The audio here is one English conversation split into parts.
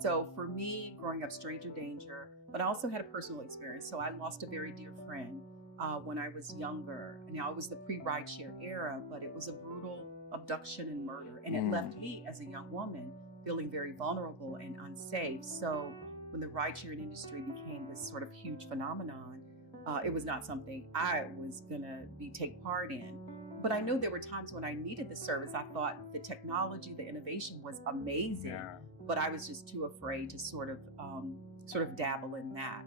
So for me, growing up, stranger danger, but I also had a personal experience. So I lost a very dear friend when I was younger. Now it was the pre-rideshare era, but it was a brutal abduction and murder, and it Mm, left me as a young woman feeling very vulnerable and unsafe. So when the rideshare industry became this sort of huge phenomenon, it was not something I was gonna be take part in. But I know there were times when I needed the service. I thought the technology, the innovation was amazing, yeah. but I was just too afraid to sort of dabble in that.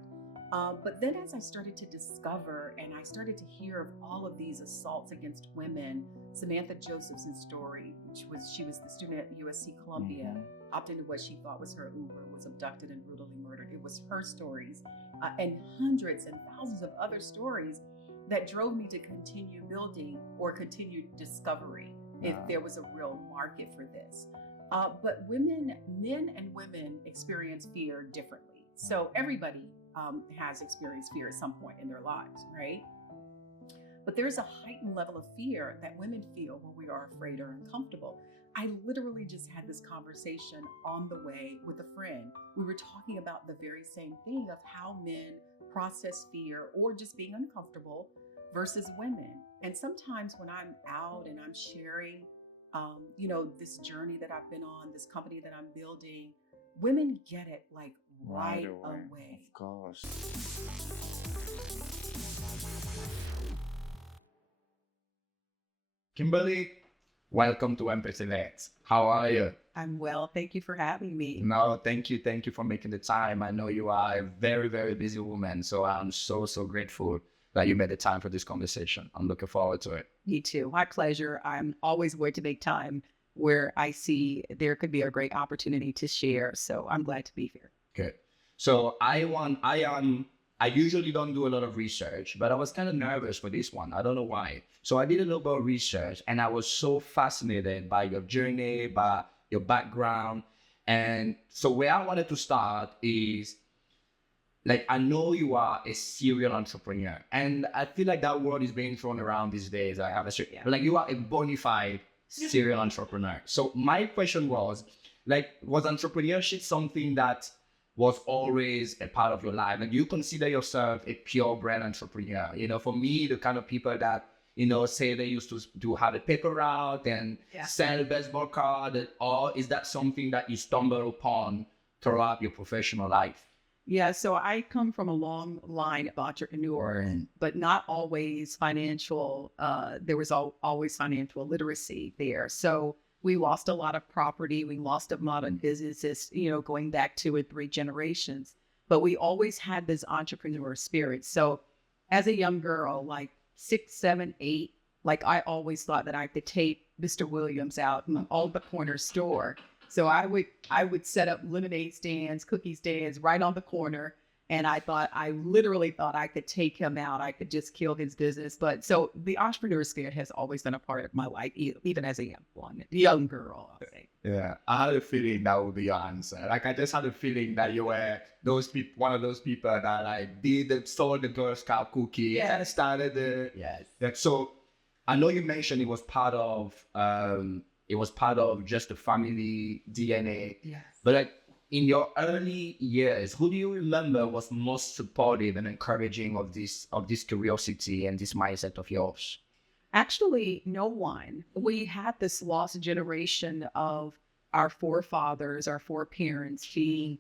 But then as I started to discover and I started to hear of all of these assaults against women, Samantha Josephson's story, which was she was the student at USC Columbia, Hmm. opted into what she thought was her Uber, was abducted and brutally murdered. It was her stories, and hundreds and thousands of other stories that drove me to continue building or continue discovery if Yeah. there was a real market for this. But women, men and women experience fear differently. So everybody has experienced fear at some point in their lives, right? But there's a heightened level of fear that women feel when we are afraid or uncomfortable. I literally just had this conversation on the way with a friend. We were talking about the very same thing of how men process fear or just being uncomfortable versus women. And sometimes when I'm out and I'm sharing, this journey that I've been on, this company that I'm building, women get it like Right right away. Of away. course. Kimberly, welcome to MPCX. How are you? I'm well. Thank you for having me. No, thank you. Thank you for making the time. I know you are a very, very busy woman. So I'm so, so grateful that you made the time for this conversation. I'm looking forward to it. Me too. My pleasure. I'm always going to make time where I see there could be a great opportunity to share. So I'm glad to be here. Good. So I usually don't do a lot of research, but I was kind of nervous for this one. I don't know why. So I did a little bit of research and I was so fascinated by your journey, by your background. And so where I wanted to start is like, I know you are a serial entrepreneur and I feel like that word is being thrown around these days. I have a Yeah. but like you are a bona fide serial entrepreneur. So my question was like, was entrepreneurship something that was always a part of your life? And you consider yourself a purebred entrepreneur? You know, for me, the kind of people that, say they used to have a paper route and Yeah. sell a baseball card, or is that something that you stumble upon throughout your professional life? Yeah, so I come from a long line of entrepreneurs, but not always financial. There was always financial literacy there. So we lost a lot of property. We lost a lot of businesses, going back 2 and 3 generations. But we always had this entrepreneur spirit. So as a young girl, like 6, 7, 8, like I always thought that I could take Mr. Williams out in all the corner store. So I would set up lemonade stands, cookie stands right on the corner. And I literally thought I could take him out. I could just kill his business. But so the entrepreneur spirit has always been a part of my life, even as a young girl, I'll say. Yeah, I had a feeling that would be your answer. Like, I just had a feeling that you were those people, one of those people that like sold the Girl Scout cookie and started the Yes. yeah. So I know you mentioned it was part of just the family DNA. Yes. But like in your early years, who do you remember was most supportive and encouraging of this curiosity and this mindset of yours? Actually, no one. We had this lost generation of our forefathers, our foreparents being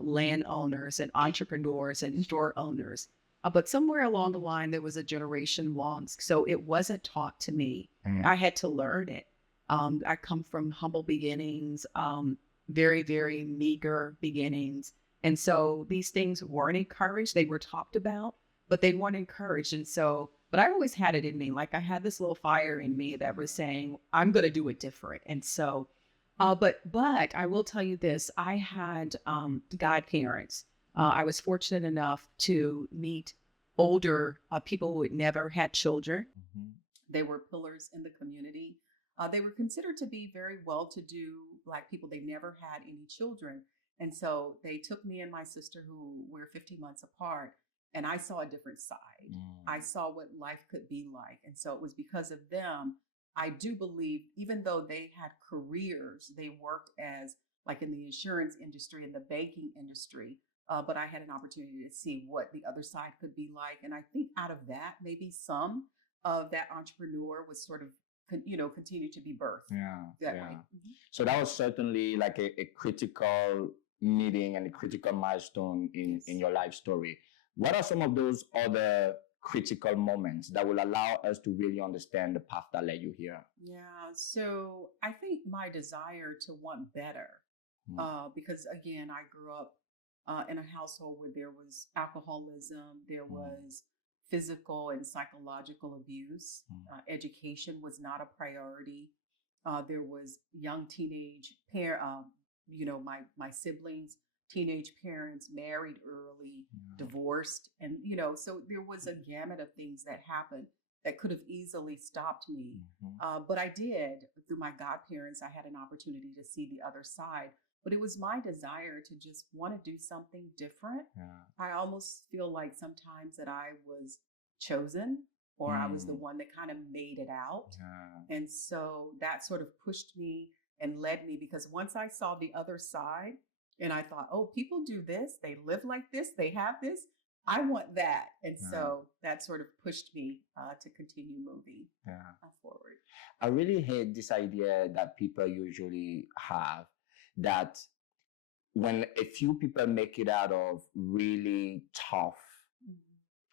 landowners and entrepreneurs and store owners. But somewhere along the line, there was a generation lost. So it wasn't taught to me. Mm. I had to learn it. I come from humble beginnings, very, very meager beginnings. And so these things weren't encouraged. They were talked about, but they weren't encouraged. And so, but I always had it in me. Like I had this little fire in me that was saying, I'm going to do it different. And so, but I will tell you this, I had godparents. I was fortunate enough to meet older people who had never had children. They were pillars in the community. They were considered to be very well-to-do Black people. They never had any children. And so they took me and my sister, who were 15 months apart, and I saw a different side. I saw what life could be like. And so it was because of them. I do believe, even though they had careers, they worked as like in the insurance industry and the banking industry. But I had an opportunity to see what the other side could be like. And I think out of that, maybe some of that entrepreneur was sort of, continue to be birthed that way. So that was certainly like a critical meeting and a critical milestone in your life story. What are some of those other critical moments that will allow us to really understand the path that led you here? Yeah. So I think my desire to want better, because again, I grew up in a household where there was alcoholism, there was physical and psychological abuse. Education was not a priority. There was young teenage my siblings, teenage parents, married early, divorced, and so there was a gamut of things that happened that could have easily stopped me. But I did. Through my godparents, I had an opportunity to see the other side. But it was my desire to just want to do something different. I almost feel like sometimes that I was chosen, or I was the one that kind of made it out. And so that sort of pushed me and led me, because once I saw the other side and I thought, oh, people do this, they live like this, they have this, I want that. And so that sort of pushed me to continue moving forward. I really hate this idea that people usually have, that when a few people make it out of really tough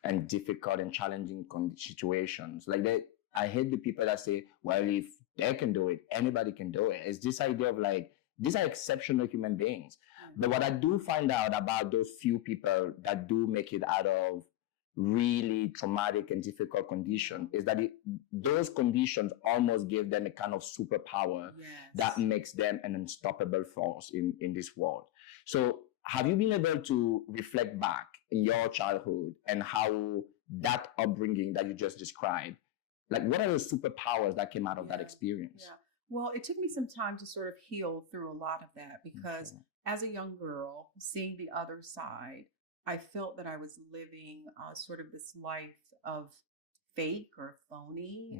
and difficult and challenging situations, like I hate the people that say, well, if they can do it, anybody can do it. It's this idea of like, these are exceptional human beings. But what I do find out about those few people that do make it out of really traumatic and difficult conditions is that those conditions almost give them a kind of superpower that makes them an unstoppable force in this world. So have you been able to reflect back in your childhood and how that upbringing that you just described, like what are the superpowers that came out of that experience? Well, it took me some time to sort of heal through a lot of that, because as a young girl, seeing the other side, I felt that I was living sort of this life of fake or phony,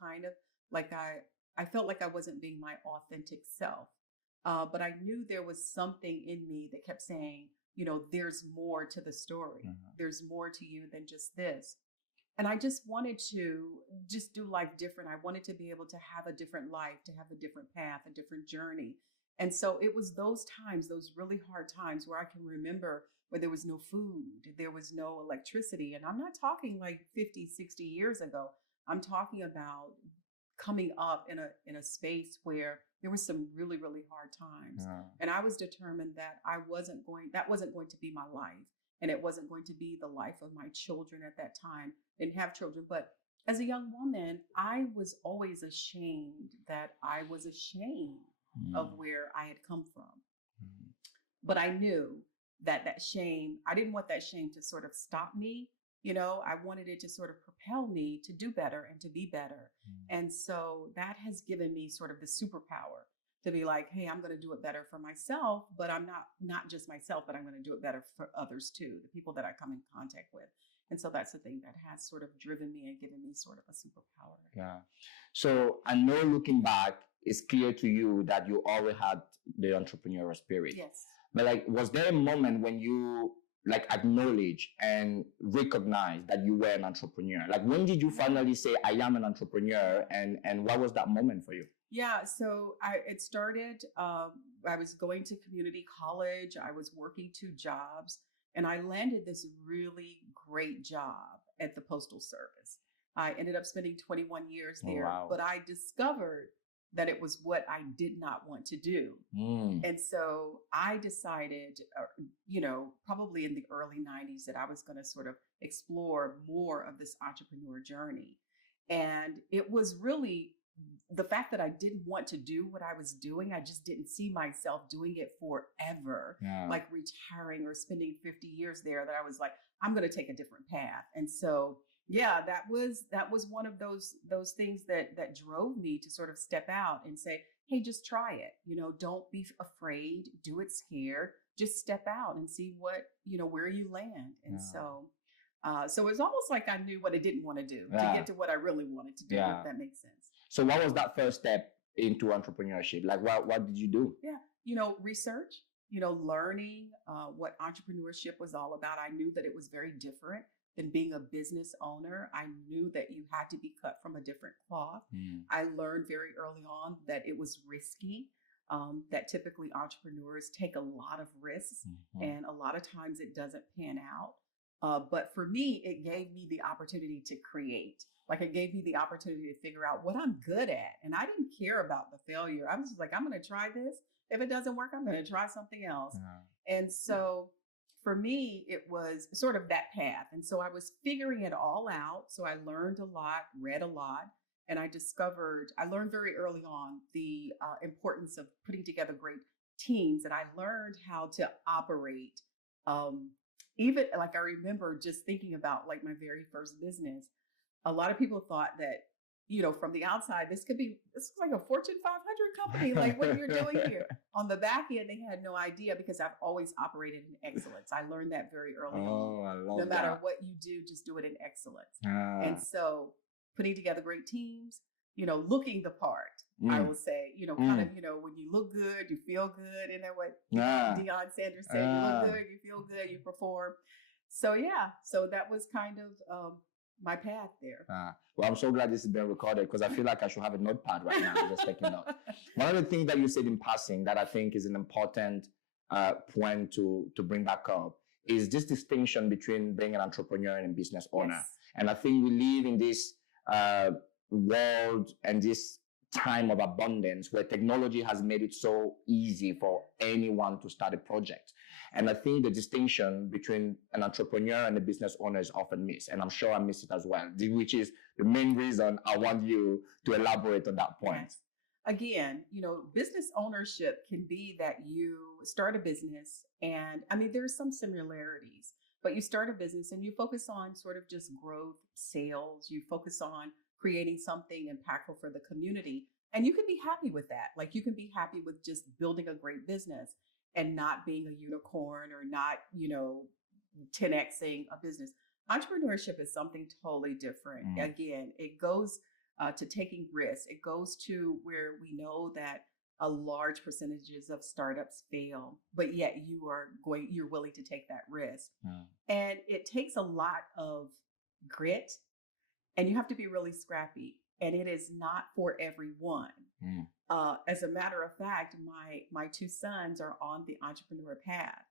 kind of like I felt like I wasn't being my authentic self. But I knew there was something in me that kept saying, there's more to the story. There's more to you than just this. And I just wanted to just do life different. I wanted to be able to have a different life, to have a different path, a different journey. And so it was those times, those really hard times, where I can remember where there was no food, there was no electricity. And I'm not talking like 50, 60 years ago. I'm talking about coming up in a space where there was some really, really hard times. And I was determined that that wasn't going to be my life. And it wasn't going to be the life of my children at that time. Didn't have children. But as a young woman, I was always ashamed that I was ashamed of where I had come from. But I knew that shame, I didn't want that shame to sort of stop me. I wanted it to sort of propel me to do better and to be better. And so that has given me sort of the superpower to be like, hey, I'm going to do it better for myself, but I'm not just myself, but I'm going to do it better for others too, the people that I come in contact with. And so that's the thing that has sort of driven me and given me sort of a superpower. Yeah. So I know looking back, it's clear to you that you always had the entrepreneurial spirit. Yes. But like, was there a moment when you like acknowledge and recognize that you were an entrepreneur? Like, when did you finally say, I am an entrepreneur? And what was that moment for you? Yeah, so it started, I was going to community college. I was working 2 jobs, and I landed this really great job at the Postal Service. I ended up spending 21 years there, but I discovered that it was what I did not want to do. And so I decided, probably in the early 90s, that I was going to sort of explore more of this entrepreneur journey. And it was really the fact that I didn't want to do what I was doing. I just didn't see myself doing it forever, like retiring or spending 50 years there, that I was like, I'm going to take a different path. And so, yeah, that was one of those things that drove me to sort of step out and say, hey, just try it. Don't be afraid, do it scared, just step out and see what, where you land. And so it was almost like I knew what I didn't want to do to get to what I really wanted to do, if that makes sense. So what was that first step into entrepreneurship? Like, what did you do? Yeah. research, learning what entrepreneurship was all about. I knew that it was very different than being a business owner. I knew that you had to be cut from a different cloth. I learned very early on that it was risky, that typically entrepreneurs take a lot of risks, and a lot of times it doesn't pan out. But for me, it gave me the opportunity to create. Like, it gave me the opportunity to figure out what I'm good at. And I didn't care about the failure. I was just like, I'm going to try this. If it doesn't work, I'm going to try something else. And so for me, it was sort of that path. And so I was figuring it all out. So I learned a lot, read a lot, and I learned very early on the importance of putting together great teams. And I learned how to operate. Even like, I remember just thinking about like my very first business. A lot of people thought that, from the outside, this is like a Fortune 500 company, like what you're doing here. On the back end, they had no idea, because I've always operated in excellence. I learned that very early on. I love No matter that. what you do, just do it in excellence. And so putting together great teams, looking the part, I will say, kind of, when you look good, you feel good. Isn't that what Deion Sanders said? You look good, you feel good, you perform. So, so that was kind of my path there. Well, I'm so glad this is being recorded, because I feel like I should have a notepad right now just taking notes. One of the things that you said in passing that I think is an important point to bring back up is this distinction between being an entrepreneur and a business owner. Yes. And I think we live in this world and this time of abundance where technology has made it so easy for anyone to start a project. And I think the distinction between an entrepreneur and a business owner is often missed. And I'm sure I miss it as well, which is the main reason I want you to elaborate on that point. Yes. Again, business ownership can be that you start a business, and I mean, there's some similarities, but you start a business and you focus on sort of just growth, sales, you focus on creating something impactful for the community. And you can be happy with that. Like, you can be happy with just building a great business and not being a unicorn, or not, 10xing a business. Entrepreneurship is something totally different. Again, it goes to taking risks. It goes to where we know that a large percentages of startups fail, but yet you're willing to take that risk. And it takes a lot of grit, and you have to be really scrappy. And it is not for everyone. As a matter of fact, my two sons are on the entrepreneur path.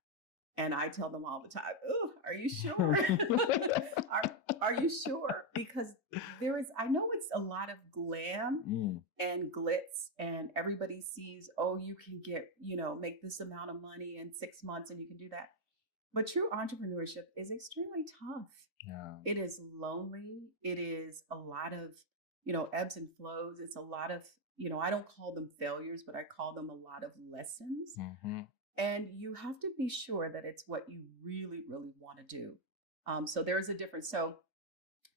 And I tell them all the time, "Oh, are you sure? are you sure?" Because I know it's a lot of glam and glitz, and everybody sees, oh, you can get, make this amount of money in 6 months and you can do that. But true entrepreneurship is extremely tough. It is lonely. It is a lot of, ebbs and flows. It's a lot of, I don't call them failures, but I call them a lot of lessons. And you have to be sure that it's what you really, really want to do. So there is a difference. So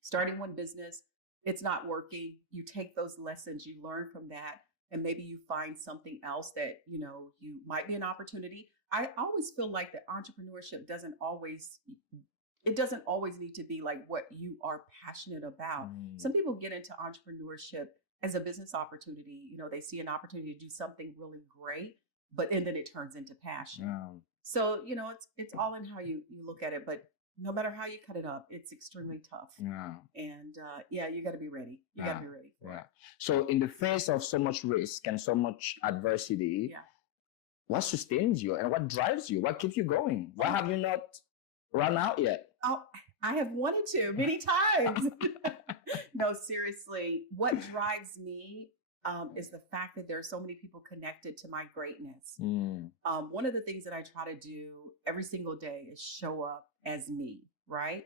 starting one business, it's not working. You take those lessons, you learn from that, and maybe you find something else that, you might be an opportunity. I always feel like that entrepreneurship doesn't always need to be like what you are passionate about. Some people get into entrepreneurship as a business opportunity. They see an opportunity to do something really great, and then it turns into passion. So, it's all in how you look at it. But no matter how you cut it up, it's extremely tough. And you got to be ready. You got to be ready for it. So in the face of so much risk and so much adversity, what sustains you and what drives you? What keeps you going? Why have you not run out yet? Oh, I have wanted to many times. No, seriously, what drives me is the fact that there are so many people connected to my greatness. One of the things that I try to do every single day is show up as me, right?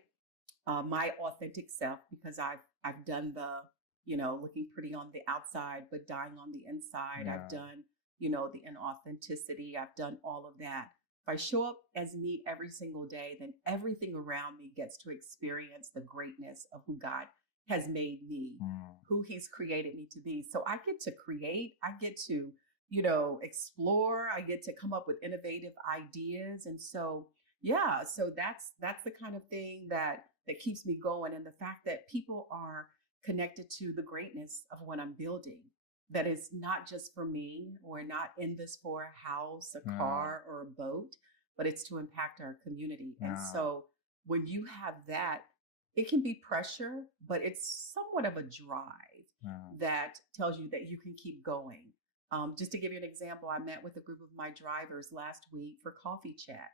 My authentic self, because I've done the, looking pretty on the outside, but dying on the inside. I've done, the inauthenticity. I've done all of that. If I show up as me every single day, then everything around me gets to experience the greatness of who God has made me, who he's created me to be. So I get to create, I get to, explore, I get to come up with innovative ideas. And so, so that's the kind of thing that keeps me going. And the fact that people are connected to the greatness of what I'm building. that is not just for me. We're not in this for a house, a Yeah. car, or a boat, but it's to impact our community. And Yeah. so when you have that, it can be pressure, but it's somewhat of a drive Yeah. that tells you that you can keep going. Just to give you an example, I met with a group of my drivers last week for coffee chat.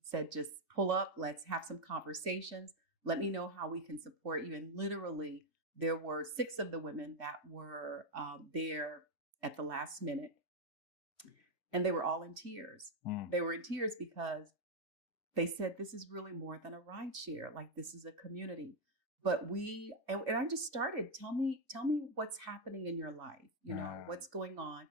Said, just pull up, let's have some conversations. Let me know how we can support you. And literally, there were 6 of the women that were there at the last minute. And they were all in tears. They were in tears because they said, this is really more than a rideshare. Like, this is a community. But and I just started, tell me what's happening in your life. You know, what's going on.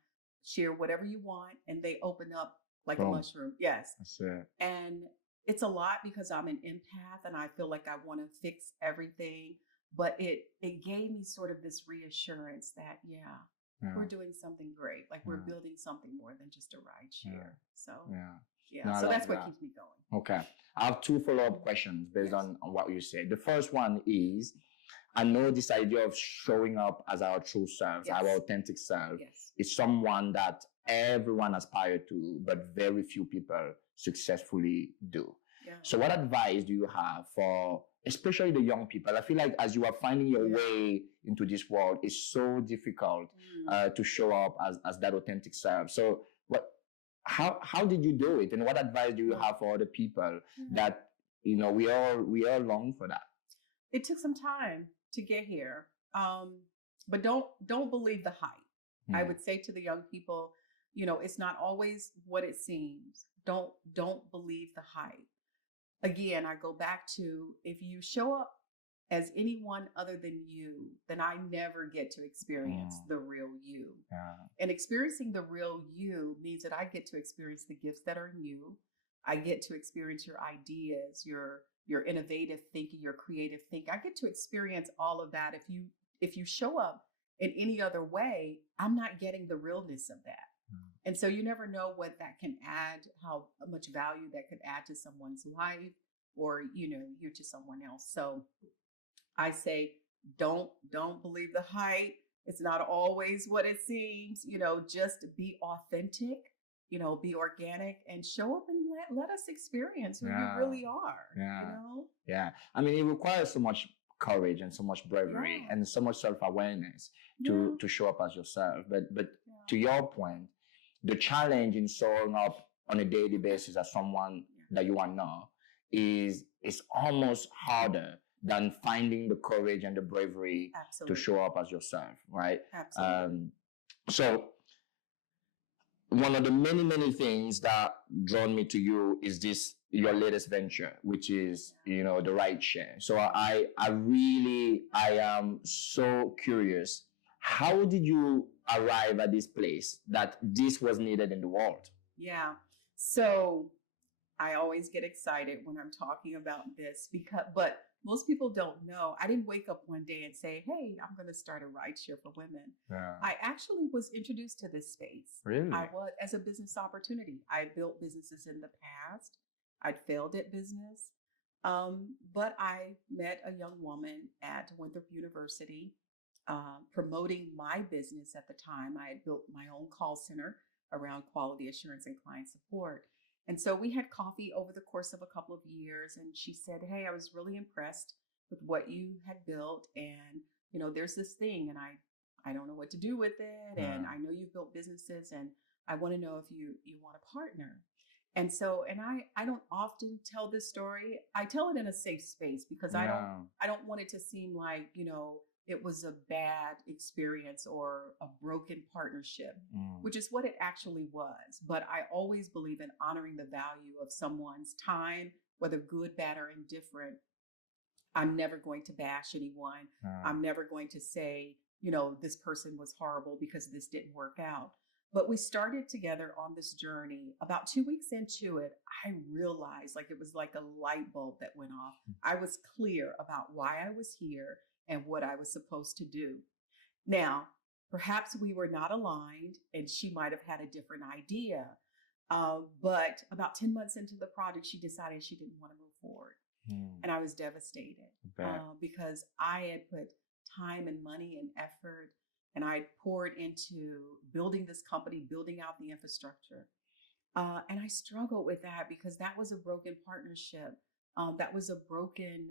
Share whatever you want. And they open up like a mushroom. Yes. That's it. And it's a lot because I'm an empath and I feel like I want to fix everything. But it gave me sort of this reassurance that, we're doing something great. Like, we're building something more than just a rideshare. So, No, so that's that. what keeps me going. Okay. I have 2 follow-up questions based on what you said. The first one is, I know this idea of showing up as our true self, our authentic self, is someone that everyone aspires to, but very few people successfully do. Yeah. So what advice do you have for especially the young people? I feel like as you are finding your way into this world, it's so difficult to show up as that authentic self. So how did you do it, and what advice do you have for other people that, you know, we all long for that? It took some time to get here, but don't believe the hype. I would say to the young people, you know, it's not always what it seems. Don't believe the hype. Again, I go back to, if you show up as anyone other than you, then I never get to experience the real you. And experiencing the real you means that I get to experience the gifts that are in you. I get to experience your ideas, your innovative thinking, your creative thinking. I get to experience all of that. If you show up in any other way, I'm not getting the realness of that. And so you never know what that can add, how much value that could add to someone's life, or, you know, you to someone else. So I say, don't believe the hype. It's not always what it seems. You know, just be authentic, you know, be organic, and show up and let us experience who you really are. You know? Yeah. I mean, it requires so much courage and so much bravery and so much self-awareness to show up as yourself. But to your point, the challenge in showing up on a daily basis as someone that you are now is almost harder than finding the courage and the bravery to show up as yourself, right? Absolutely. So one of the many things that drawn me to you is your latest venture, which is, you know, the rideshare. So I am so curious. How did you arrive at this place that this was needed in the world? Yeah. So I always get excited when I'm talking about this but most people don't know. I didn't wake up one day and say, hey, I'm going to start a rideshare for women. I actually was introduced to this space. Really? I was, as a business opportunity. I built businesses in the past. I'd failed at business. But I met a young woman at Winthrop University promoting my business at the time. I had built my own call center around quality assurance and client support. And so we had coffee over the course of a couple of years. And she said, hey, I was really impressed with what you had built. And, you know, there's this thing and I don't know what to do with it. And I know you've built businesses and I want to know if you want to partner. And so, and I don't often tell this story. I tell it in a safe space because I don't want it to seem like, you know, it was a bad experience or a broken partnership, which is what it actually was. But I always believe in honoring the value of someone's time, whether good, bad, or indifferent. I'm never going to bash anyone. I'm never going to say, you know, this person was horrible because this didn't work out. But we started together on this journey. About 2 weeks into it, I realized like it was like a light bulb that went off. I was clear about why I was here and what I was supposed to do. Now, perhaps we were not aligned and she might have had a different idea. But about 10 months into the project, she decided she didn't want to move forward. And I was devastated because I had put time and money and effort and I poured into building this company, building out the infrastructure. And I struggled with that because that was a broken partnership. That was a broken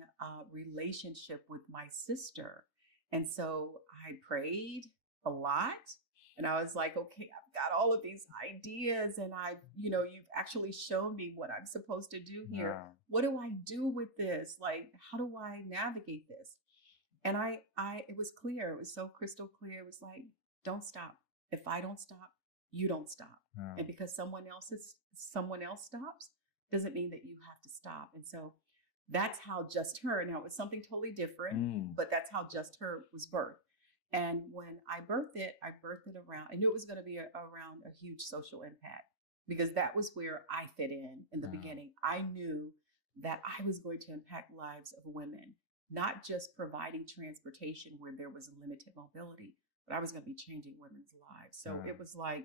relationship with my sister. And so I prayed a lot. And I was like, okay, I've got all of these ideas, and you've actually shown me what I'm supposed to do here. Yeah. What do I do with this? Like, how do I navigate this? And it was clear. It was so crystal clear. It was like, don't stop. If I don't stop, you don't stop. Yeah. And because someone else stops, doesn't mean that you have to stop. And so that's how Just Her. Now, it was something totally different, but that's how Just Her was birthed. And when I birthed it around, I knew it was going to be around a huge social impact, because that was where I fit in the beginning. I knew that I was going to impact lives of women, not just providing transportation where there was limited mobility, but I was going to be changing women's lives. So it was like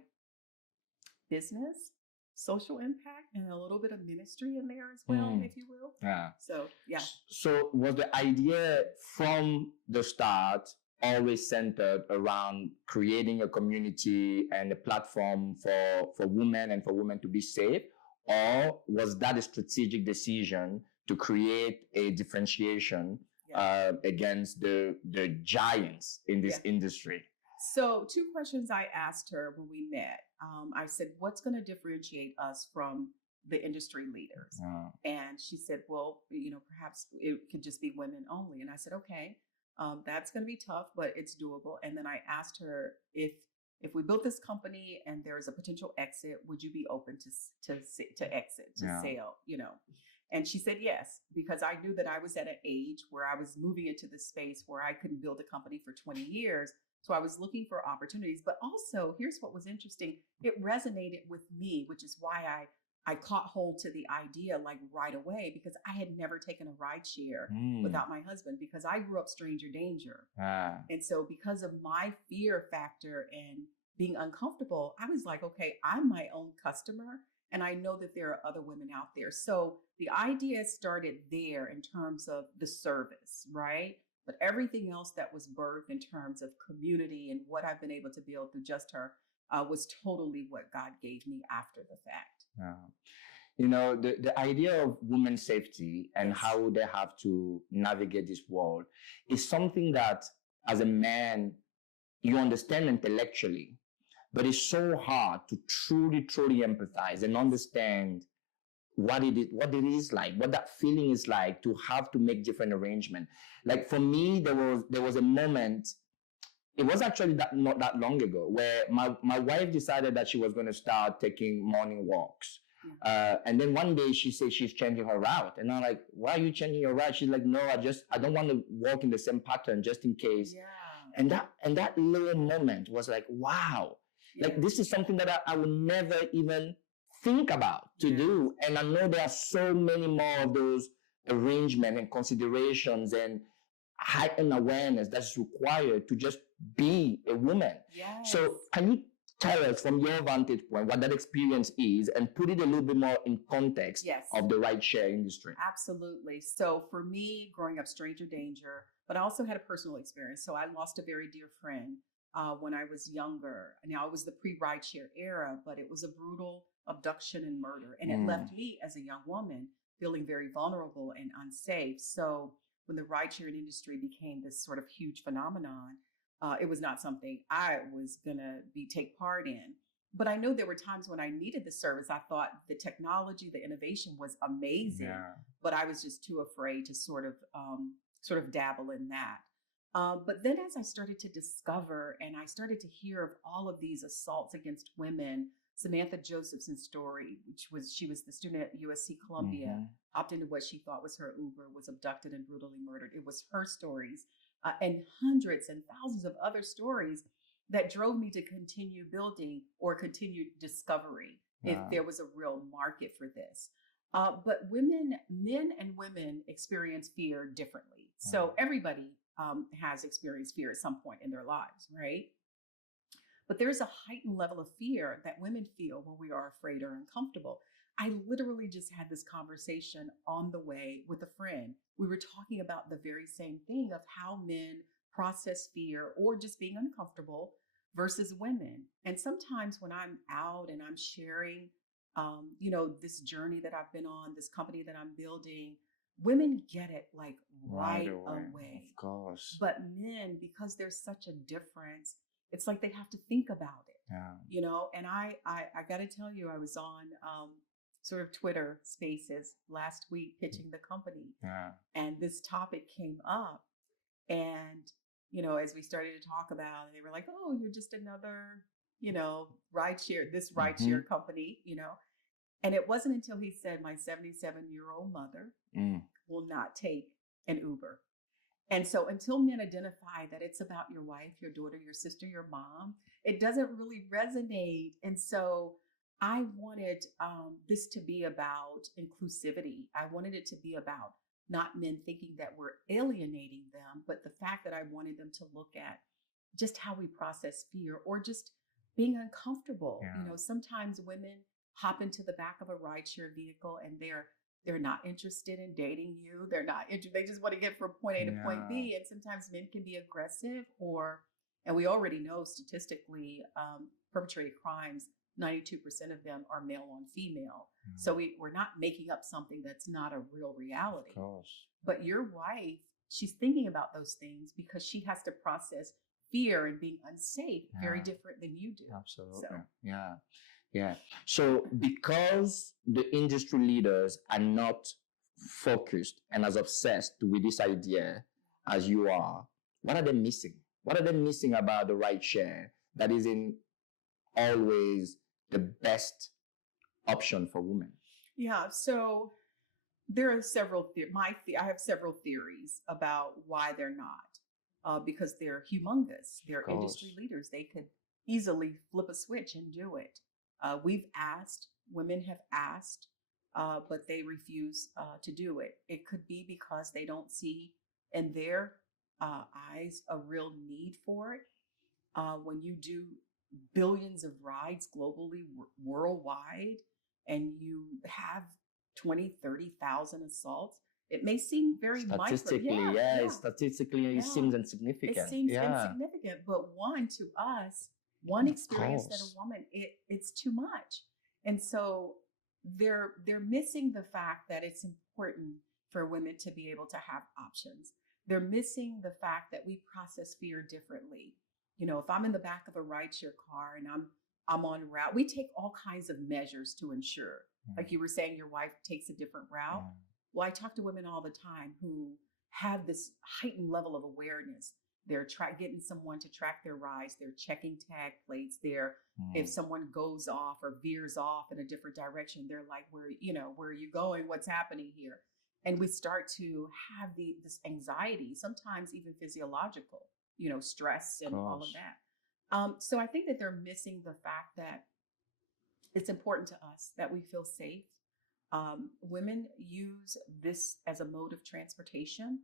business, social impact, and a little bit of ministry in there as well, if you will. Yeah. So, yeah. So was the idea from the start always centered around creating a community and a platform for women and for women to be safe? Or was that a strategic decision to create a differentiation against the giants in this industry? So 2 questions I asked her when we met. I said, what's going to differentiate us from the industry leaders? And she said, well, perhaps it could just be women only. And I said, okay, that's going to be tough, but it's doable. And then I asked her, if we built this company and there's a potential exit, would you be open to exit, to sale, And she said yes, because I knew that I was at an age where I was moving into this space where I couldn't build a company for 20 years. So I was looking for opportunities. But also, here's what was interesting. It resonated with me, which is why I caught hold to the idea like right away, because I had never taken a rideshare without my husband, because I grew up stranger danger. And so because of my fear factor and being uncomfortable, I was like, okay, I'm my own customer, and I know that there are other women out there. So the idea started there in terms of the service, right? But everything else that was birthed in terms of community and what I've been able to build through Just Her was totally what God gave me after the fact. The idea of women's safety and how they have to navigate this world is something that, as a man, you understand intellectually, but it's so hard to truly empathize and understand what it is like, what that feeling is like to have to make different arrangements. Like for me, there was a moment. It was actually not that long ago where my wife decided that she was going to start taking morning walks. And then one day she said she's changing her route. And I'm like, why are you changing your route? She's like, no, I don't want to walk in the same pattern just in case. And that little moment was like, wow, like this is something that I would never even think about to do. And I know there are so many more of those arrangements and considerations and heightened awareness that's required to just be a woman. So can you tell us from your vantage point what that experience is and put it a little bit more in context of the rideshare industry? Absolutely. So for me, growing up stranger danger, but I also had a personal experience. So I lost a very dear friend when I was younger. Now, it was the pre-rideshare era, but it was a brutal abduction and murder. And it left me as a young woman feeling very vulnerable and unsafe. So when the rideshare industry became this sort of huge phenomenon, it was not something I was going to take part in. But I know there were times when I needed the service. I thought the technology, the innovation was amazing, but I was just too afraid to sort of dabble in that. But then as I started to discover and I started to hear of all of these assaults against women, Samantha Josephson's story, she was the student at USC Columbia, hopped into what she thought was her Uber, was abducted and brutally murdered. It was her stories and hundreds and thousands of other stories that drove me to continue building or continue discovery if there was a real market for this. But men and women experience fear differently. So everybody has experienced fear at some point in their lives, right? But there's a heightened level of fear that women feel when we are afraid or uncomfortable. I literally just had this conversation on the way with a friend. We were talking about the very same thing of how men process fear or just being uncomfortable versus women. And sometimes when I'm out and I'm sharing, this journey that I've been on, this company that I'm building, women get it like right away. Of course. But men, because there's such a difference, it's like they have to think about it. Yeah. And I got to tell you, I was on sort of Twitter Spaces last week pitching the company, and this topic came up, and as we started to talk about it, they were like, "Oh, you're just another, rideshare company, And it wasn't until he said, "My 77-year-old mother will not take an Uber." And so until men identify that it's about your wife, your daughter, your sister, your mom, it doesn't really resonate. And so I wanted this to be about inclusivity. I wanted it to be about not men thinking that we're alienating them, but the fact that I wanted them to look at just how we process fear or just being uncomfortable. Yeah. Sometimes women hop into the back of a rideshare vehicle and they're not interested in dating you. They just want to get from point A to point B. And sometimes men can be aggressive and we already know statistically, perpetrated crimes, 92% of them are male on female. So we're not making up something that's not a real reality. Of course. But your wife, she's thinking about those things because she has to process fear and being unsafe very different than you do. Absolutely. So. Yeah. So because the industry leaders are not focused and as obsessed with this idea as you are, what are they missing? What are they missing about the rideshare that isn't always the best option for women? Yeah. So there are several. I have several theories about why they're not, because they're humongous. They're industry leaders. They could easily flip a switch and do it. Women have asked, but they refuse to do it. It could be because they don't see in their eyes a real need for it. When you do billions of rides globally, worldwide, and you have 20, 30,000 assaults, it may seem very statistically, micro. Statistically, it seems insignificant. It seems insignificant, but one experience that a woman, it's too much. And so they're missing the fact that it's important for women to be able to have options. They're missing the fact that we process fear differently. If I'm in the back of a rideshare car and I'm on route, we take all kinds of measures to ensure. Like you were saying, your wife takes a different route. Well, I talk to women all the time who have this heightened level of awareness. They're getting someone to track their rides. They're checking tag plates. If someone goes off or veers off in a different direction, they're like, where are you going? What's happening here? And we start to have this anxiety, sometimes even physiological, stress and all of that. So I think that they're missing the fact that it's important to us that we feel safe. Women use this as a mode of transportation,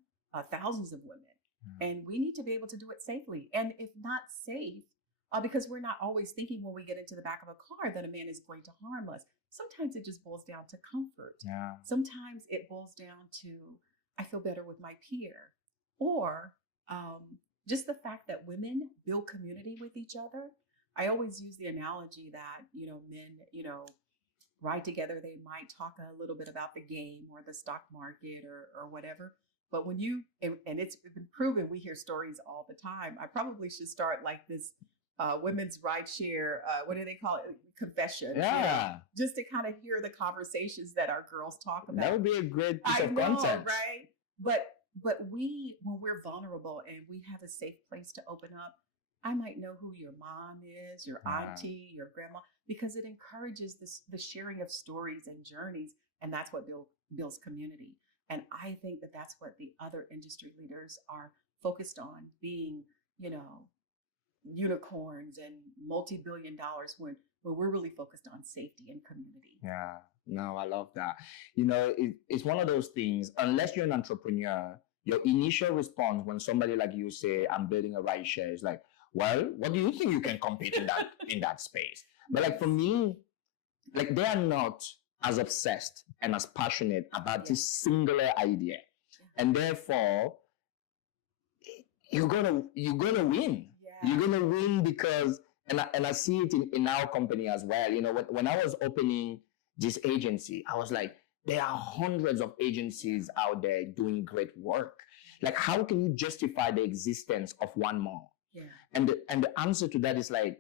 thousands of women. And we need to be able to do it safely. And if not safe, because we're not always thinking when we get into the back of a car that a man is going to harm us. Sometimes it just boils down to comfort. Sometimes it boils down to, I feel better with my peer. Or just the fact that women build community with each other. I always use the analogy that, men, ride together. They might talk a little bit about the game or the stock market or whatever. But when and it's been proven, we hear stories all the time. I probably should start like this women's rideshare, what do they call it? Confession. Just to kind of hear the conversations that our girls talk about. That would be a great piece of content. Right? But when we're vulnerable and we have a safe place to open up, I might know who your mom is, your auntie, your grandma, because it encourages the sharing of stories and journeys. And that's what builds community. And I think that that's what the other industry leaders are focused on, being, unicorns and multi-billion dollars when we're really focused on safety and community. Yeah, no, I love that. It's one of those things, unless you're an entrepreneur, your initial response when somebody like you say, I'm building a rideshare, is like, well, what do you think you can compete in that space? But like for me, like they are not as obsessed and as passionate about this singular idea. And therefore, you're gonna win. Yeah. You're gonna win because, and I see it in our company as well. You know, when I was opening this agency, I was like, there are hundreds of agencies out there doing great work. Like, how can you justify the existence of one more? Yeah. And the answer to that is like,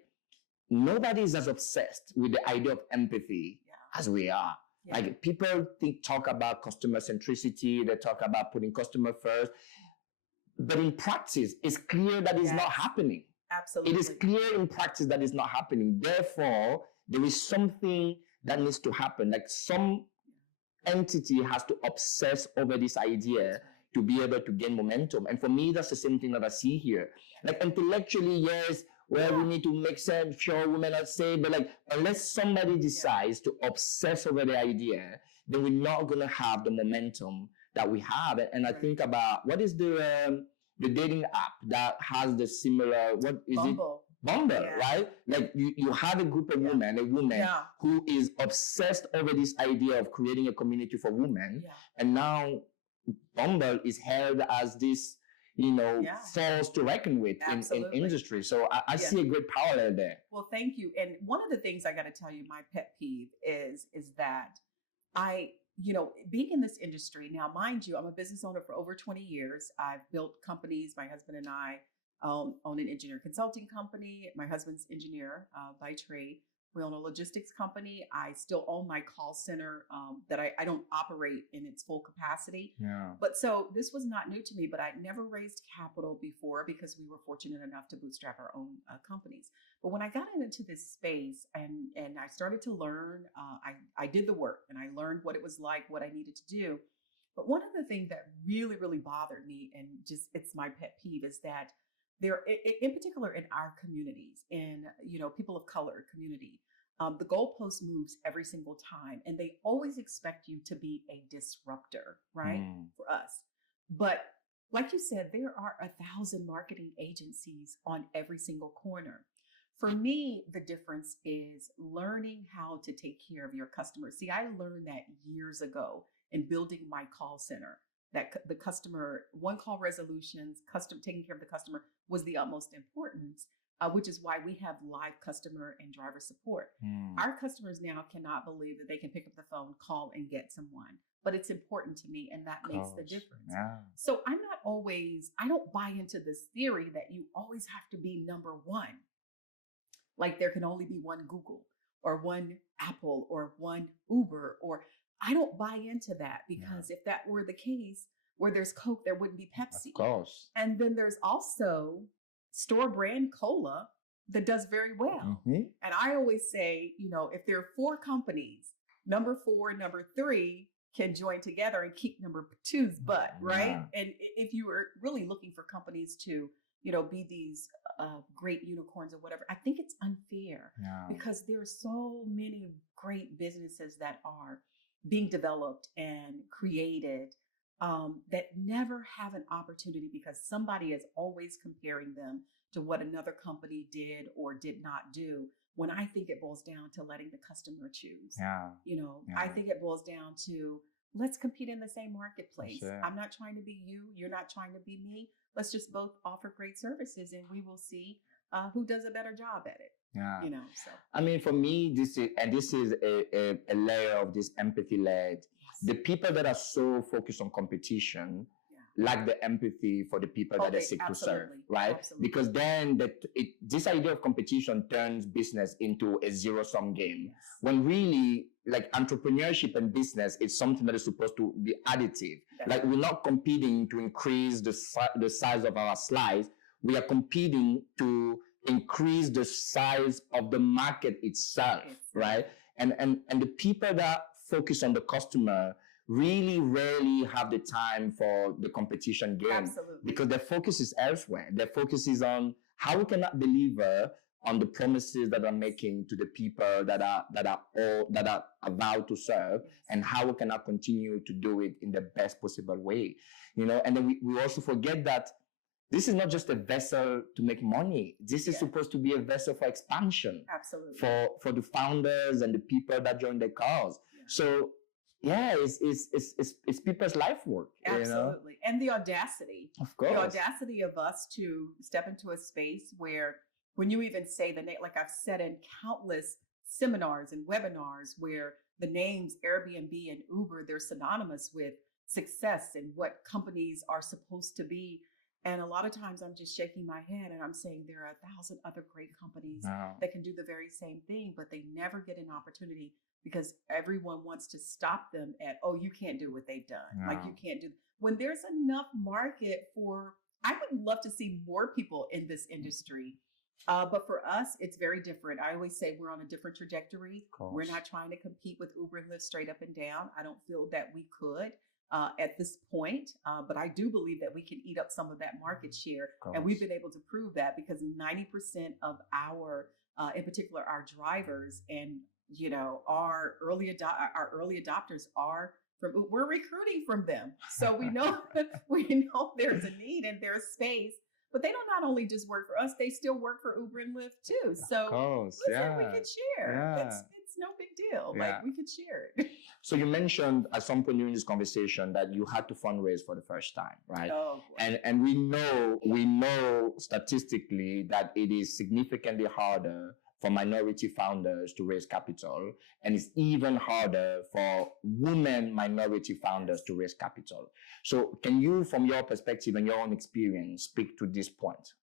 nobody is as obsessed with the idea of empathy as we are. Yeah. Like, people talk about customer centricity, they talk about putting customer first, but in practice, it's clear that it's not happening. Absolutely. It is clear in practice that it's not happening. Therefore, there is something that needs to happen. Like, some entity has to obsess over this idea to be able to gain momentum. And for me, that's the same thing that I see here. Like, intellectually, yes, well, we need to make sure women are safe, but like, unless somebody decides to obsess over the idea, then we're not going to have the momentum that we have. And I think about, what is the dating app that has the similar, what is Bumble. it? Bumble, right? Like, you have a group of women, a woman who is obsessed over this idea of creating a community for women. And now Bumble is held as this, you know, force to reckon with in industry. So I see a great parallel there. Well, thank you. And one of the things I got to tell you, my pet peeve is that you know, being in this industry now, mind you, I'm a business owner for over 20 years. I've built companies. My husband and I own an engineer consulting company. My husband's engineer by trade. We own a logistics company. I still own my call center that I don't operate in its full capacity. But so this was not new to me, but I'd never raised capital before because we were fortunate enough to bootstrap our own companies. But when I got into this space and I started to learn, I did the work and I learned what it was like, what I needed to do. But one of the things that really, really bothered me, and just it's my pet peeve, is that there, in particular in our communities, in, you know, people of color community, the goalpost moves every single time, and they always expect you to be a disruptor, right? For us. But like you said, there are 1,000 marketing agencies on every single corner. For me, the difference is learning how to take care of your customers. See, I learned that years ago in building my call center, that the customer, one call resolutions, taking care of the customer was the utmost importance, which is why we have live customer and driver support. Our customers now cannot believe that they can pick up the phone, call, and get someone. But it's important to me, and that makes the difference. So I don't buy into this theory that you always have to be number one. Like there can only be one Google or one Apple or one Uber, or I don't buy into that, because if that were the case, where there's Coke, there wouldn't be Pepsi. Of course. And then there's also store brand cola that does very well. And I always say, you know, if there are 4 companies, number 4 and number 3 can join together and kick number 2's butt, right? And if you were really looking for companies to, you know, be these great unicorns or whatever, I think it's unfair because there are so many great businesses that are being developed and created that never have an opportunity because somebody is always comparing them to what another company did or did not do. When I think it boils down to letting the customer choose. You know, I think it boils down to, let's compete in the same marketplace. I'm not trying to be you. You're not trying to be me. Let's just both offer great services, and we will see who does a better job at it. You know, so. I mean, for me, this is a layer of this empathy-led. The people that are so focused on competition lack the empathy for the people that they seek to serve, right? Because then this idea of competition turns business into a zero-sum game. When really, like, entrepreneurship and business is something that is supposed to be additive. Like, we're not competing to increase the size of our slice. We are competing to increase the size of the market itself, right? And the people that focus on the customer really rarely have the time for the competition game. Because their focus is elsewhere. Their focus is on how we cannot deliver on the promises that are making to the people that are about to serve, and how we cannot continue to do it in the best possible way. You know, and then we also forget that this is not just a vessel to make money. This is supposed to be a vessel for expansion. For the founders and the people that join the cause. So yeah, it's people's life work, you know? Absolutely. And the audacity. Of The course. audacity of us to step into a space where when you even say the name, like I've said in countless seminars and webinars where the names Airbnb and Uber, they're synonymous with success and what companies are supposed to be. And a lot of times I'm just shaking my head and I'm saying there are 1,000 other great companies Wow. that can do the very same thing, but they never get an opportunity because everyone wants to stop them at, oh, you can't do what they've done. Like you No. can't do, when there's enough market for, I would love to see more people in this industry. But for us, it's very different. I always say we're on a different trajectory. Of We're course. not trying to compete with Uber and Lyft straight up and down. I don't feel that we could at this point, but I do believe that we can eat up some of that market share. Of And we've course. been able to prove that because 90% of our, in particular, our drivers and our early adopters are from. We're recruiting from them, so we know we know there's a need and there's space. But they don't not only just work for us; they still work for Uber and Lyft too. Of So course. listen, Yeah. we could share. Yeah. It's no big deal. Yeah. Like we could share it. So you mentioned at some point during this conversation that you had to fundraise for the first time, right? Oh, boy. And we know statistically that it is significantly harder for minority founders to raise capital, and it's even harder for women minority founders to raise capital. So can you, from your perspective and your own experience, speak to this point?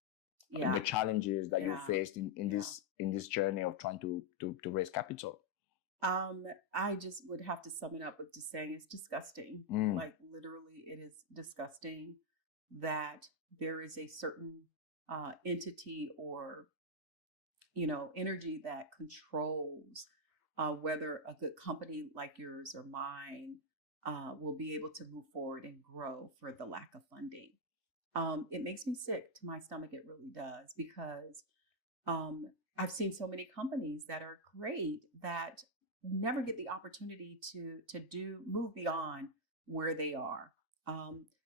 Yeah. The challenges that you Yeah. faced in this journey of trying to raise capital? I just would have to sum it up with just saying it's disgusting. Mm. Like literally, it is disgusting that there is a certain entity or energy that controls whether a good company like yours or mine will be able to move forward and grow for the lack of funding. It makes me sick to my stomach. It really does, because I've seen so many companies that are great that never get the opportunity to move beyond where they are.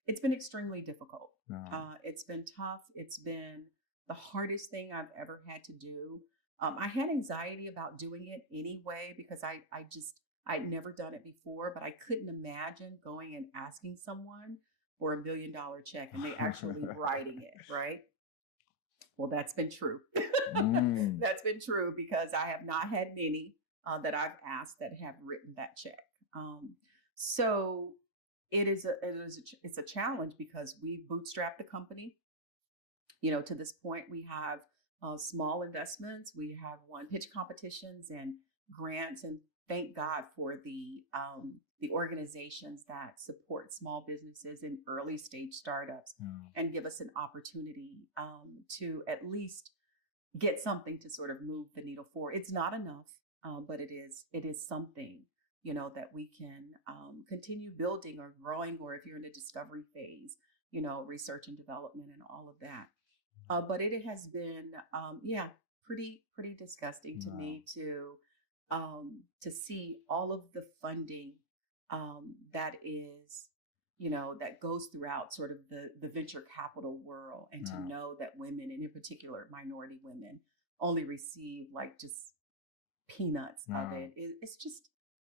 It's been extremely difficult. No. It's been tough. It's been the hardest thing I've ever had to do. I had anxiety about doing it anyway because I'd never done it before, but I couldn't imagine going and asking someone for $1 million check and they actually writing it, right? Well, that's been true. Mm. That's been true because I have not had many that I've asked that have written that check. So it's a challenge because we bootstrapped the company. To this point, we have small investments. We have won pitch competitions and grants, and thank God for the organizations that support small businesses and early stage startups and give us an opportunity to at least get something to sort of move the needle forward. It's not enough, but it is something, that we can continue building or growing, or if you're in a discovery phase, research and development and all of that. But it has been, pretty disgusting to me to see all of the funding that is, that goes throughout sort of the venture capital world, and to know that women, and in particular minority women, only receive like just peanuts of it.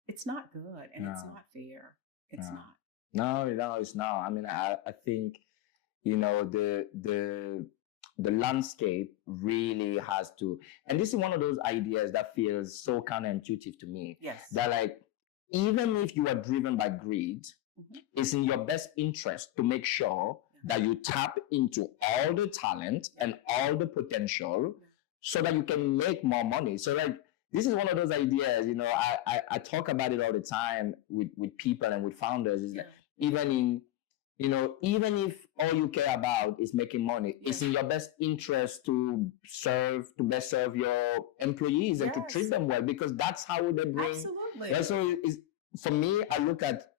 It's not good, and it's not fair. It's not. No, it's not. I mean, I think, the landscape really has to, and this is one of those ideas that feels so counterintuitive to me. Yes. That like, even if you are driven by greed, it's in your best interest to make sure that you tap into all the talent and all the potential so that you can make more money. So like, this is one of those ideas, I talk about it all the time with people and with founders, is that even if all you care about is making money, it's in your best interest to best serve your employees and to treat them well, because that's how they bring. Absolutely. Yeah, so for me, I look at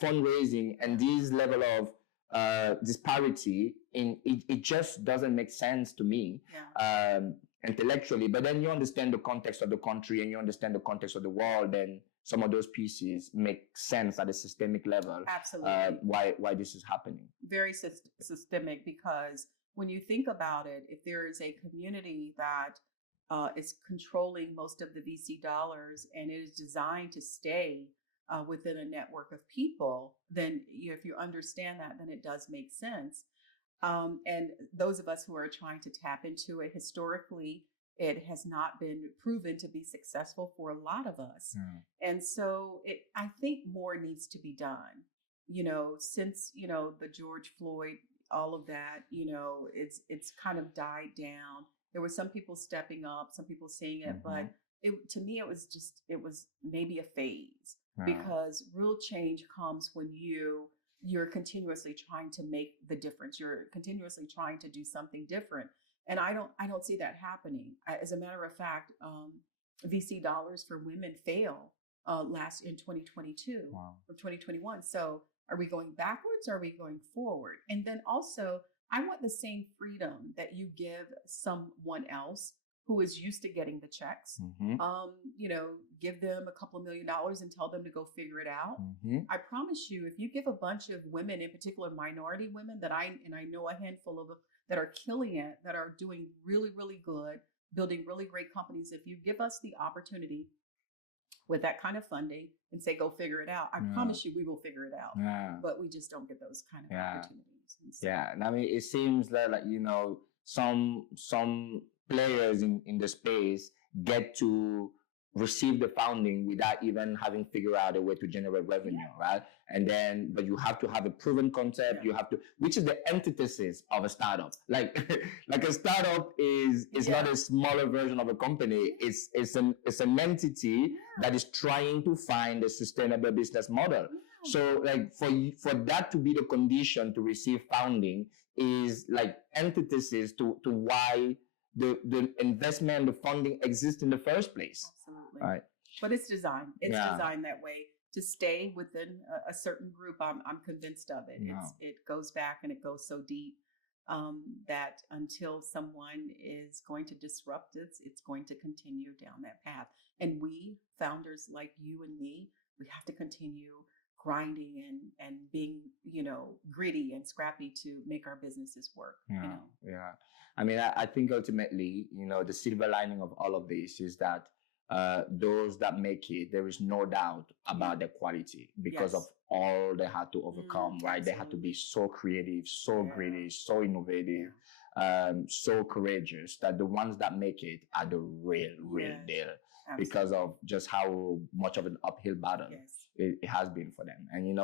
fundraising and this level of disparity, it just doesn't make sense to me intellectually. But then you understand the context of the country and you understand the context of the world, and some of those pieces make sense at a systemic level. Absolutely. Why this is happening. Very systemic, because when you think about it, if there is a community that is controlling most of the VC dollars and it is designed to stay within a network of people, then if you understand that, then it does make sense. And those of us who are trying to tap into it historically, it has not been proven to be successful for a lot of us. And so I think more needs to be done, since, the George Floyd, all of that, it's kind of died down. There were some people stepping up, some people seeing it, but to me, it was maybe a phase, because real change comes when you're continuously trying to make the difference. You're continuously trying to do something different. And I don't see that happening. As a matter of fact, VC dollars for women fail last in 2022 or 2021. So are we going backwards or are we going forward? And then also, I want the same freedom that you give someone else who is used to getting the checks. Give them a couple of $1 million and tell them to go figure it out. I promise you, if you give a bunch of women, in particular minority women, I know a handful of them that are killing it, that are doing really, really good, building really great companies. If you give us the opportunity with that kind of funding and say, go figure it out, I promise you we will figure it out. But we just don't get those kind of opportunities. So, and I mean, it seems like some players in the space get to receive the funding without even having figured out a way to generate revenue, right? And then, but you have to have a proven concept. You have to, which is the antithesis of a startup. Like a startup is not a smaller version of a company. It's an entity that is trying to find a sustainable business model. So like for that to be the condition to receive funding is like antithesis to why the investment, the funding exists in the first place. Absolutely. Right. But it's designed. It's designed that way to stay within a certain group. I'm convinced of it. It goes back and it goes so deep that until someone is going to disrupt it, it's going to continue down that path. And we, founders like you and me, we have to continue grinding and being, gritty and scrappy to make our businesses work. I mean, I think ultimately, the silver lining of all of this is that those that make it, there is no doubt about their quality because of all they had to overcome, right? Absolutely. They had to be so creative, so gritty, so innovative, so courageous, that the ones that make it are the real deal. Absolutely. Because of just how much of an uphill battle it has been for them. And,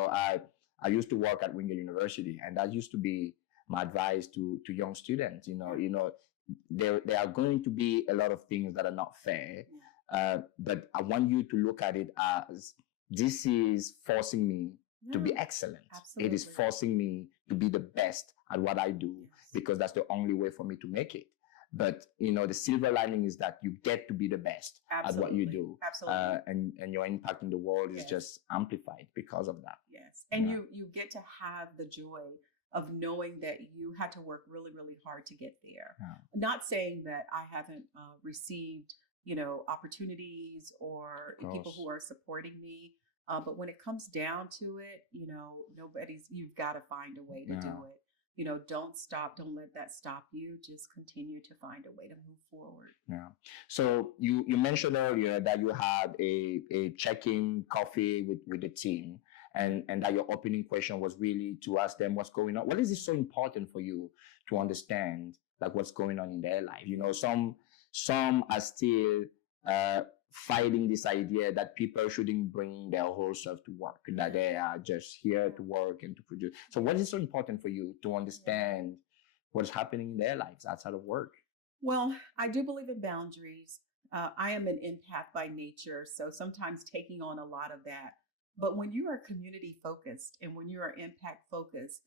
I used to work at Wingate University, and that used to be my advice to young students. There are going to be a lot of things that are not fair, but I want you to look at it as this is forcing me to be excellent. Absolutely. It is forcing me to be the best at what I do because that's the only way for me to make it. But, the silver lining is that you get to be the best at what you do. Absolutely. And your impact in the world is just amplified because of that. Yes. And you get to have the joy of knowing that you had to work really, really hard to get there. Not saying that I haven't received, opportunities or people who are supporting me. But when it comes down to it, you've got to find a way to do it. Don't stop. Don't let that stop you. Just continue to find a way to move forward. Yeah. So you mentioned earlier that you had a check-in coffee with the team, and that your opening question was really to ask them what's going on. What is it so important for you to understand, like what's going on in their life? Some are still fighting this idea that people shouldn't bring their whole self to work, that they are just here to work and to produce. So what is so important for you to understand what's happening in their lives outside of work? Well, I do believe in boundaries. I am an empath by nature, so sometimes taking on a lot of that. But when you are community focused and when you are impact focused,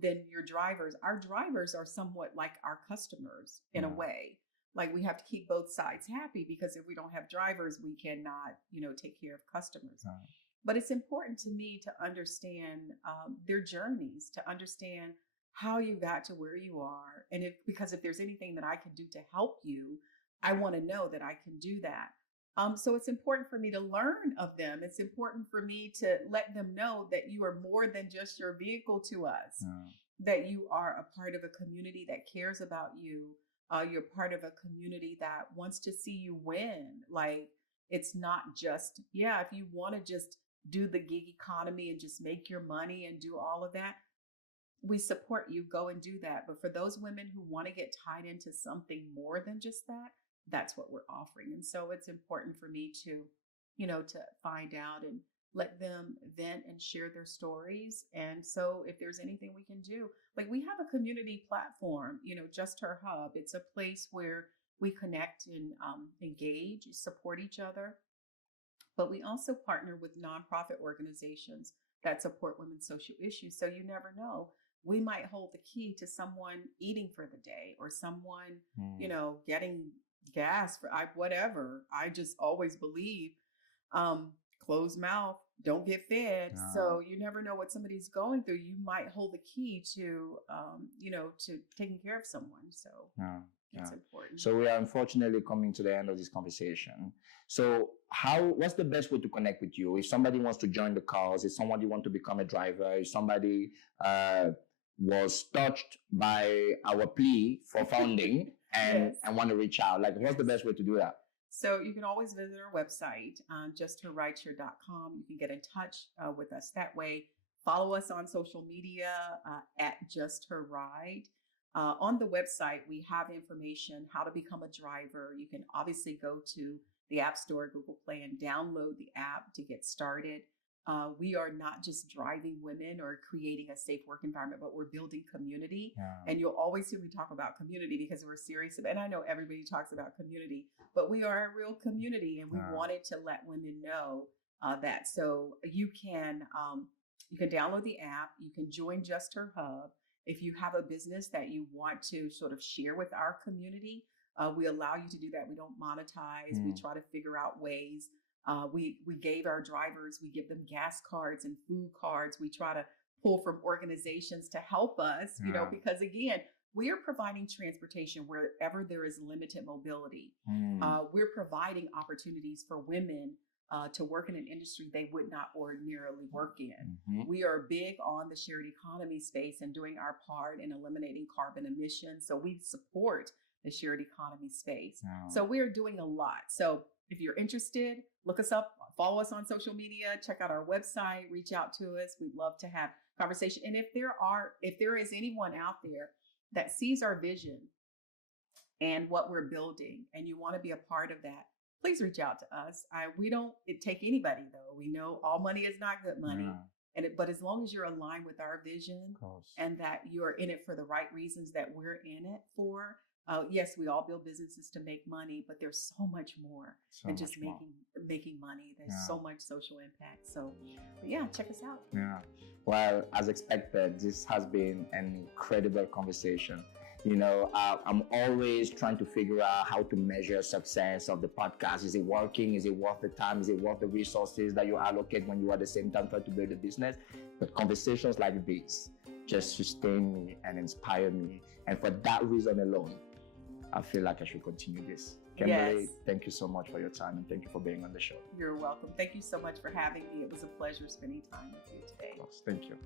then our drivers are somewhat like our customers in a way. Like we have to keep both sides happy, because if we don't have drivers, we cannot, take care of customers. But it's important to me to understand their journeys, to understand how you got to where you are. And because if there's anything that I can do to help you, I want to know that I can do that. So it's important for me to learn of them. It's important for me to let them know that you are more than just your vehicle to us, that you are a part of a community that cares about you. You're part of a community that wants to see you win. Like, it's not just, if you want to just do the gig economy and just make your money and do all of that, we support you. Go and do that. But for those women who want to get tied into something more than just that, that's what we're offering. And so it's important for me to, to find out and let them vent and share their stories. And so if there's anything we can do, like we have a community platform, Just Her Hub. It's a place where we connect and engage, support each other. But we also partner with nonprofit organizations that support women's social issues. So you never know. We might hold the key to someone eating for the day or someone, getting gas for whatever. I just always believe closed mouth don't get fed. So you never know what somebody's going through. You might hold the key to, to taking care of someone. So it's important. So we are unfortunately coming to the end of this conversation. So what's the best way to connect with you? If somebody wants to join the cause, if somebody wants to become a driver, if somebody was touched by our plea for funding and want to reach out, like what's the best way to do that? So you can always visit our website, justherrideshare.com. You can get in touch with us that way. Follow us on social media at Just Her Ride. On the website, we have information how to become a driver. You can obviously go to the App Store, Google Play, and download the app to get started. We are not just driving women or creating a safe work environment, but we're building community. And you'll always hear me talk about community because we're serious about, and I know everybody talks about community, but we are a real community, and we wanted to let women know that. So you can download the app. You can join Just Her Hub. If you have a business that you want to sort of share with our community, we allow you to do that. We don't monetize. We try to figure out ways. We gave our drivers, we give them gas cards and food cards. We try to pull from organizations to help us, because again, we are providing transportation wherever there is limited mobility. We're providing opportunities for women to work in an industry they would not ordinarily work in. We are big on the shared economy space and doing our part in eliminating carbon emissions. So we support the shared economy space. So we are doing a lot. So if you're interested, look us up, follow us on social media, check out our website, reach out to us. We'd love to have conversation. And if there is anyone out there that sees our vision and what we're building and you want to be a part of that, please reach out to us. We don't take anybody though. We know all money is not good money. But as long as you're aligned with our vision and that you're in it for the right reasons that we're in it for, yes, we all build businesses to make money, but there's so much more than just making money. There's so much social impact. So, check us out. Well, as expected, this has been an incredible conversation. I'm always trying to figure out how to measure success of the podcast. Is it working? Is it worth the time? Is it worth the resources that you allocate when you at the same time try to build a business? But conversations like this just sustain me and inspire me. And for that reason alone, I feel like I should continue this. Kimberly, thank you so much for your time and thank you for being on the show. You're welcome. Thank you so much for having me. It was a pleasure spending time with you today. Of course. Thank you.